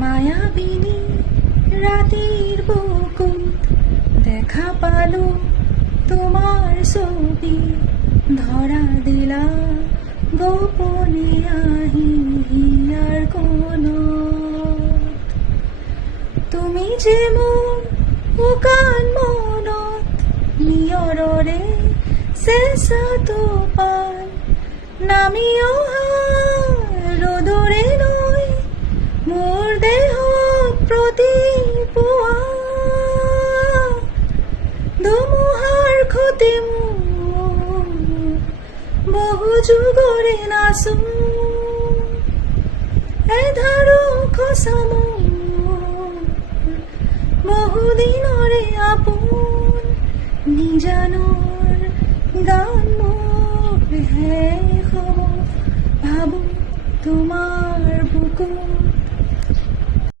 মায়াবিনী রাতের বুকুত দেখা পালো তোমার ছবি ধরা দিলা গোপনে আহিয়ার কোন তুমি যে মোৰ উকান মনত নিয়ৰৰে চেঁচাটো পাই নামি অহা ৰ'দৰে নৈ মোৰ দেহত প্ৰতিপুৱা ধুমুহাৰ খতে মোৰ বহু যুগৰে নাচো এধাৰো খচা মোৰ বহুদিনৰে আপোন নিজানৰ গান মোৰ শেষ হ'ব ভাবো তোমাৰ বুকুত